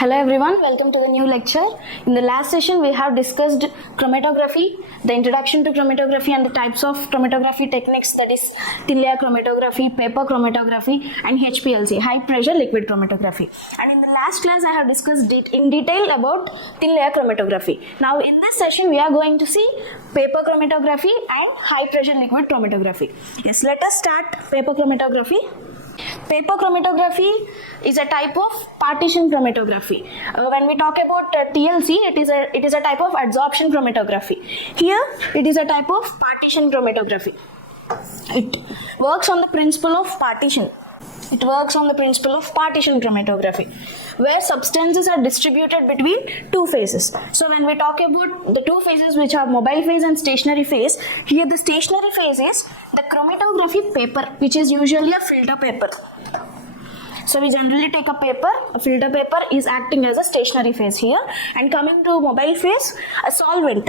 Hello everyone, welcome to the new lecture. In the last session we have discussed chromatography, the introduction to chromatography and the types of chromatography techniques, that is thin layer chromatography, paper chromatography and HPLC, high pressure liquid chromatography. And in the last class I have discussed it in detail about thin layer chromatography. Now in this session we are going to see paper chromatography and high pressure liquid chromatography. Yes, let us start paper chromatography. Paper chromatography is a type of partition chromatography. When we talk about TLC, it is a type of adsorption chromatography. Here, it is a type of partition chromatography. It works on the principle of partition. It works on the principle of partition chromatography, where substances are distributed between two phases. So when we talk about the two phases which are mobile phase and stationary phase, here the stationary phase is the chromatography paper, which is usually a filter paper. So we generally take a paper, a filter paper is acting as a stationary phase here, and coming to mobile phase, a solvent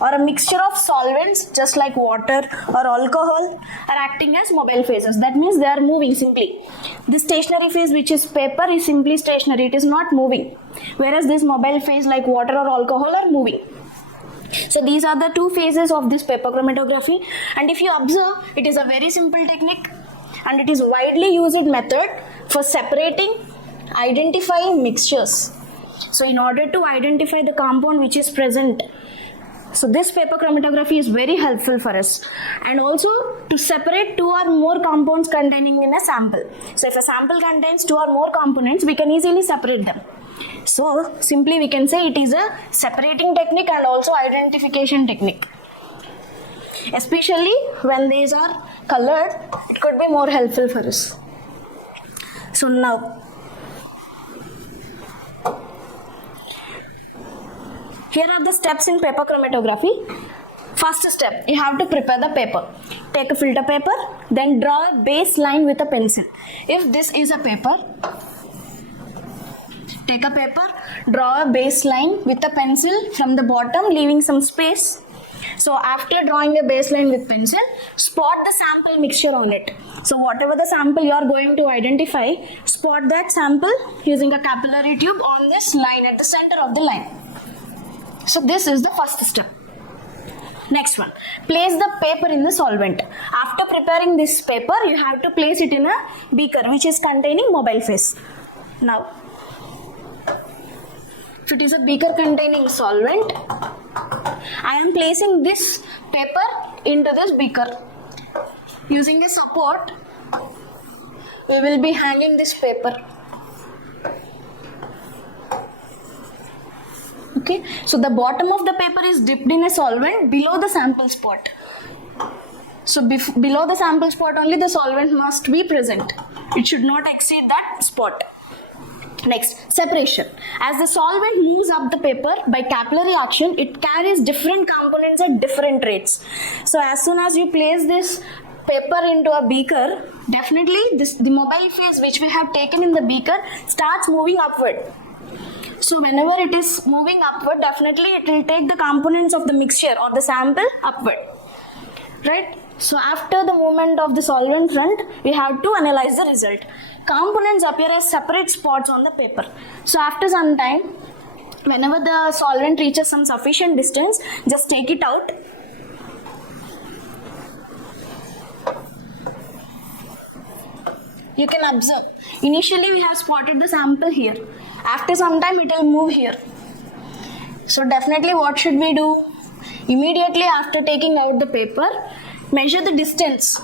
or a mixture of solvents just like water or alcohol are acting as mobile phases. That means they are moving simply. The stationary phase, which is paper, is simply stationary, it is not moving, whereas this mobile phase like water or alcohol are moving. So these are the two phases of this paper chromatography, and if you observe, it is a very simple technique and it is widely used method for separating, identifying mixtures. So in order to identify the compound which is present, so this paper chromatography is very helpful for us, and also to separate two or more compounds containing in a sample. So if a sample contains two or more components, we can easily separate them. So simply we can say it is a separating technique and also identification technique. Especially when these are colored, it could be more helpful for us. So now, here are the steps in paper chromatography. First step, you have to prepare the paper. Take a filter paper, then draw a base line with a pencil. If this is a paper, take a paper, draw a base line with a pencil from the bottom, leaving some space. So after drawing a baseline with pencil, spot the sample mixture on it. So whatever the sample you are going to identify, spot that sample using a capillary tube on this line at the center of the line. So this is the first step. Next one, place the paper in the solvent. After preparing this paper, you have to place it in a beaker which is containing mobile phase. Now, if it is a beaker containing solvent, I am placing this paper into this beaker. Using a support, we will be hanging this paper. Okay, so the bottom of the paper is dipped in a solvent below the sample spot. So below the sample spot only the solvent must be present. It should not exceed that spot. Next, separation. As the solvent moves up the paper by capillary action, it carries different components at different rates. So as soon as you place this paper into a beaker, definitely the mobile phase which we have taken in the beaker starts moving upward. So whenever it is moving upward, definitely it will take the components of the mixture or the sample upward, right? So after the movement of the solvent front, we have to analyze the result. Components appear as separate spots on the paper. So after some time, whenever the solvent reaches some sufficient distance, just take it out. You can observe, initially we have spotted the sample here. After some time it will move here. So definitely what should we do? Immediately after taking out the paper, measure the distance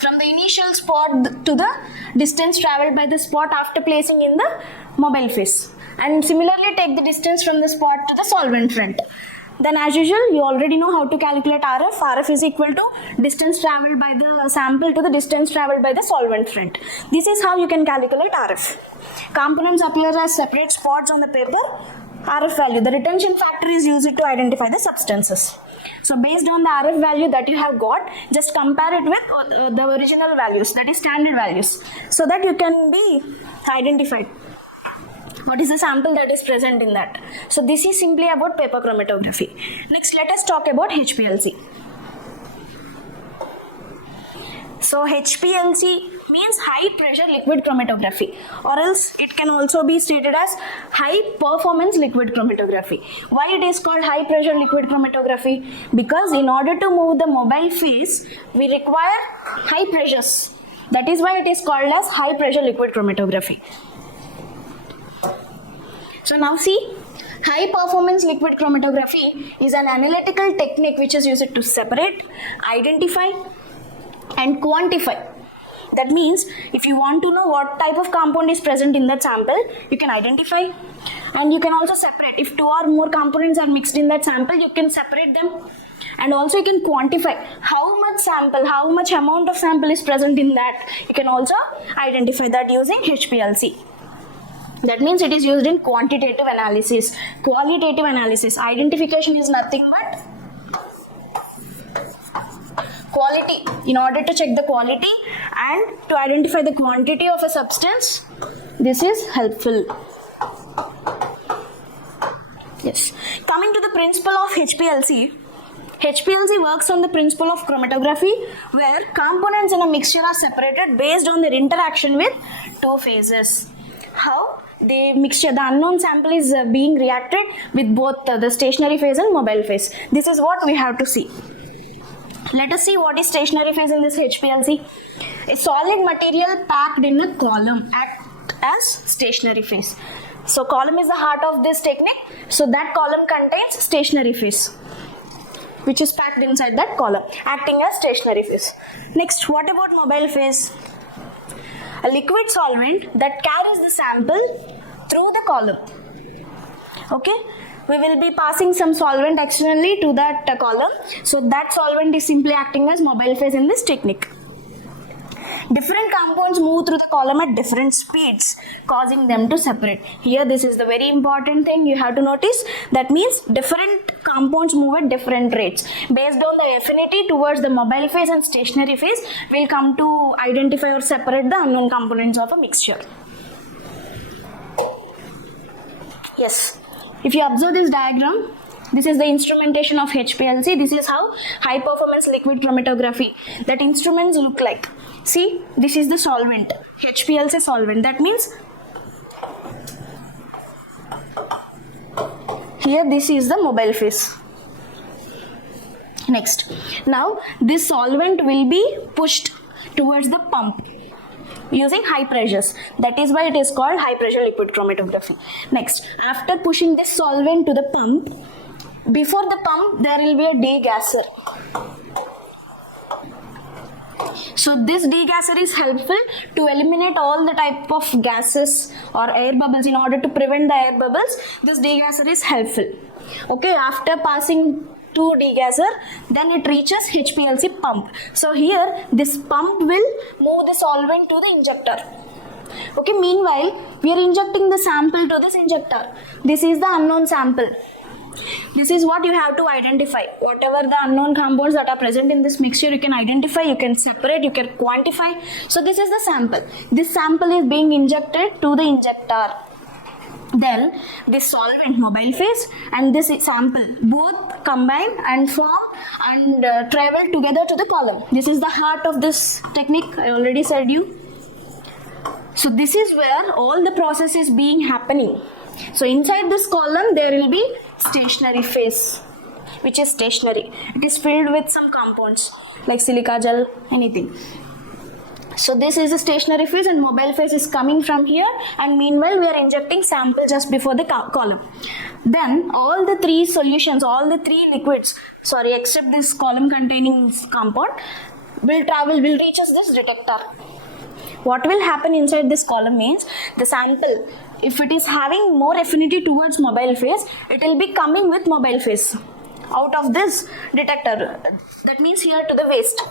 from the initial spot to the distance traveled by the spot after placing in the mobile phase. And similarly take the distance from the spot to the solvent front. Then as usual, you already know how to calculate RF. RF is equal to distance traveled by the sample to the distance traveled by the solvent front. This is how you can calculate RF. Components appear as separate spots on the paper. RF value, the retention factor is used to identify the substances. So based on the RF value that you have got, just compare it with the original values, that is standard values, so that you can be identified what is the sample that is present in that. So this is simply about paper chromatography. Next, let us talk about HPLC. So HPLC means high pressure liquid chromatography, or else it can also be stated as high performance liquid chromatography. Why it is called high pressure liquid chromatography? Because in order to move the mobile phase, we require high pressures. That is why it is called as high pressure liquid chromatography. So now see, high performance liquid chromatography is an analytical technique which is used to separate, identify and quantify. That means if you want to know what type of compound is present in that sample, you can identify, and you can also separate. If 2 or more components are mixed in that sample, you can separate them, and also you can quantify how much amount of sample is present in that. You can also identify that using HPLC. That means it is used in quantitative analysis. Qualitative analysis, identification is nothing but quality. In order to check the quality and to identify the quantity of a substance, this is helpful. Yes. Coming to the principle of HPLC. HPLC works on the principle of chromatography, where components in a mixture are separated based on their interaction with 2 phases. How? The unknown sample is being reacted with both the stationary phase and mobile phase. This is what we have to see. Let us see what is stationary phase in this HPLC. A solid material packed in a column acts as stationary phase. So column is the heart of this technique. So that column contains stationary phase, which is packed inside that column, acting as stationary phase. Next, what about mobile phase? A liquid solvent that carries the sample through the column. Okay, we will be passing some solvent externally to that column. So that solvent is simply acting as mobile phase in this technique. Different compounds move through the column at different speeds, causing them to separate. Here, this is the very important thing you have to notice. That means different compounds move at different rates. Based on the affinity towards the mobile phase and stationary phase, we'll come to identify or separate the unknown components of a mixture. Yes. If you observe this diagram, this is the instrumentation of HPLC. This is how high performance liquid chromatography, that instruments look like. See, this is the solvent, HPLC solvent. That means here this is the mobile phase. Next, now this solvent will be pushed towards the pump using high pressures. That is why it is called high pressure liquid chromatography. Next, after pushing this solvent to the pump, before the pump there will be a degasser. So this degasser is helpful to eliminate all the type of gases or air bubbles. In order to prevent the air bubbles, this degasser is helpful. Okay, after passing to degasser, then it reaches HPLC pump. So here this pump will move the solvent to the injector. Okay, meanwhile we are injecting the sample to this injector. This is the unknown sample. This is what you have to identify. Whatever the unknown compounds that are present in this mixture, you can identify, you can separate, you can quantify. So this is the sample. This sample is being injected to the injector. Then this solvent, mobile phase, and this sample both combine and form and travel together to the column. This is the heart of this technique, I already said you. So this is where all the process is being happening. So inside this column there will be stationary phase, which is stationary. It is filled with some compounds like silica gel, anything. So this is the stationary phase and mobile phase is coming from here, and meanwhile we are injecting sample just before the column. Then all the 3 solutions, all the 3 liquids, except this column containing compound, will reach us this detector. What will happen inside this column means the sample, if it is having more affinity towards mobile phase, it will be coming with mobile phase out of this detector. That means here to the waste.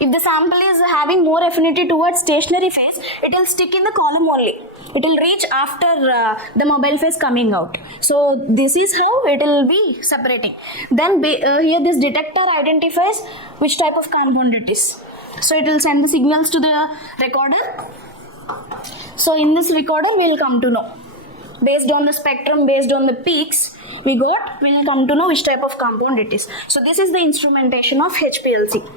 If the sample is having more affinity towards stationary phase, it will stick in the column only. It will reach after the mobile phase coming out. So this is how it will be separating. Then here this detector identifies which type of compound it is. So it will send the signals to the recorder. So in this recorder we will come to know. Based on the spectrum, based on the peaks we got, we will come to know which type of compound it is. So this is the instrumentation of HPLC.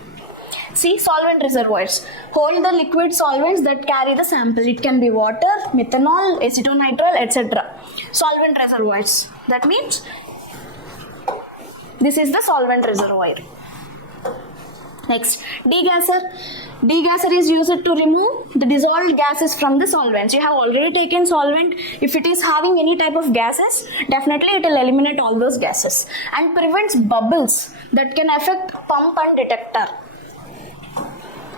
See, solvent reservoirs hold the liquid solvents that carry the sample. It can be water, methanol, acetonitrile, etc. Solvent reservoirs. That means this is the solvent reservoir. Next, degasser. Degasser is used to remove the dissolved gases from the solvents. You have already taken solvent. If it is having any type of gases, definitely it will eliminate all those gases and prevents bubbles that can affect pump and detector.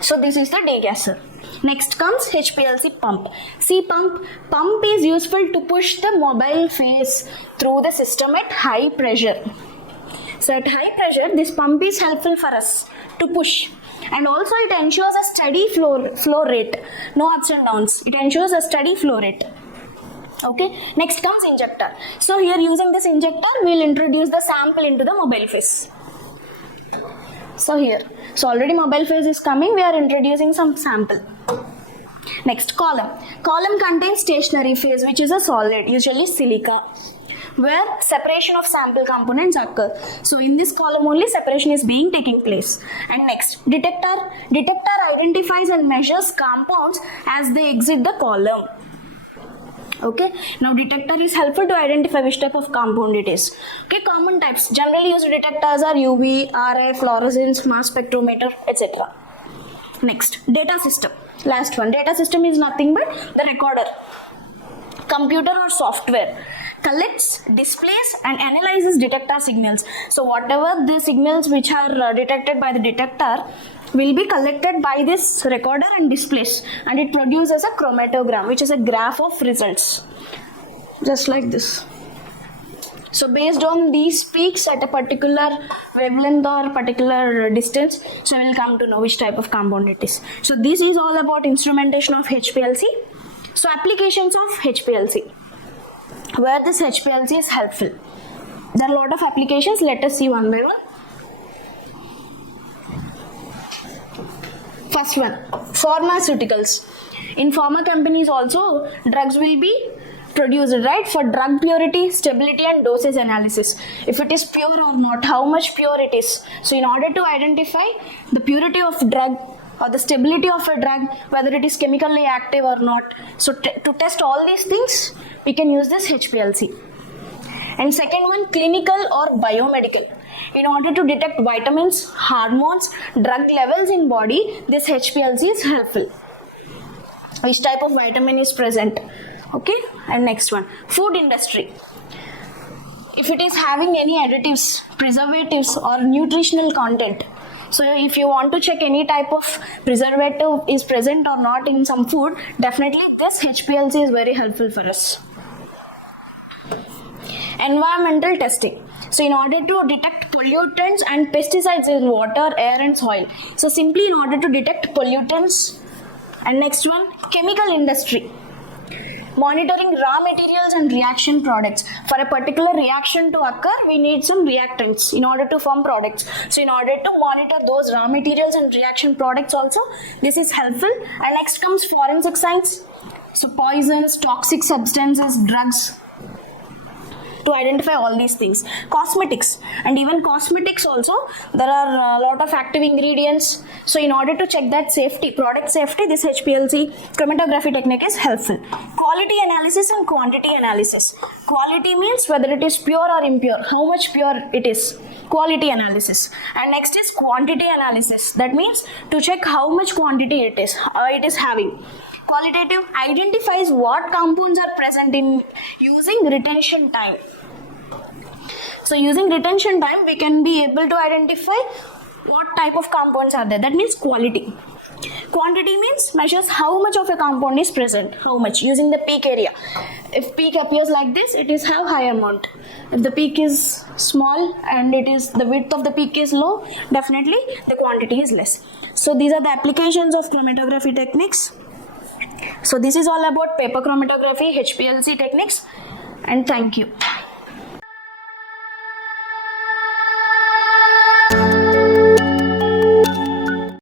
So this is the degasser. Next comes HPLC pump. See, pump is useful to push the mobile phase through the system at high pressure. So at high pressure, this pump is helpful for us to push, and also it ensures a steady flow rate, no ups and downs. It ensures a steady flow rate. Okay. Next comes injector. So here, using this injector, we will introduce the sample into the mobile phase. So here, already mobile phase is coming. We are introducing some sample. Next, column. Column contains stationary phase, which is a solid, usually silica, where separation of sample components occur. So in this column only separation is being taking place. And next, detector. Detector identifies and measures compounds as they exit the column. Okay, now detector is helpful to identify which type of compound it is. Okay, common types. Generally used detectors are UV, RF, fluorescence, mass spectrometer, etc. Next, data system. Last one. Data system is nothing but the recorder, computer or software, collects, displays and analyzes detector signals. So whatever the signals which are detected by the detector will be collected by this recorder and displays, and it produces a chromatogram, which is a graph of results, just like this. So based on these peaks at a particular wavelength or particular distance, so we will come to know which type of compound it is. So this is all about instrumentation of HPLC. So applications of HPLC, where this HPLC is helpful. There are a lot of applications. Let us see one by one. First one, pharmaceuticals. In pharma companies also, drugs will be produced, right, for drug purity, stability and dosage analysis. If it is pure or not, how much pure it is. So in order to identify the purity of drug or the stability of a drug, whether it is chemically active or not. So to test all these things, we can use this HPLC. And second one, clinical or biomedical. In order to detect vitamins, hormones, drug levels in body, this HPLC is helpful. Which type of vitamin is present. Okay. And next one, food industry. If it is having any additives, preservatives or nutritional content. So if you want to check any type of preservative is present or not in some food, definitely this HPLC is very helpful for us. Environmental testing. So in order to detect pollutants and pesticides in water, air and soil. So simply in order to detect pollutants. And next one, chemical industry. Monitoring raw materials and reaction products. For a particular reaction to occur, we need some reactants in order to form products. So in order to monitor those raw materials and reaction products also, this is helpful. And next comes forensic science. So poisons, toxic substances, drugs, to identify all these things. Cosmetics, and even cosmetics also, there are a lot of active ingredients. So in order to check that safety, product safety, this HPLC chromatography technique is helpful. Quality analysis and quantity analysis. Quality means whether it is pure or impure, how much pure it is. Quality analysis. And next is quantity analysis. That means to check how much quantity it is having. Qualitative identifies what compounds are present in using retention time. So using retention time, we can be able to identify what type of compounds are there. That means quality. Quantity means measures how much of a compound is present, how much, using the peak area. If peak appears like this, it is have high amount. If the peak is small and it is the width of the peak is low, definitely the quantity is less. So these are the applications of chromatography techniques. So this is all about paper chromatography, HPLC techniques, and thank you.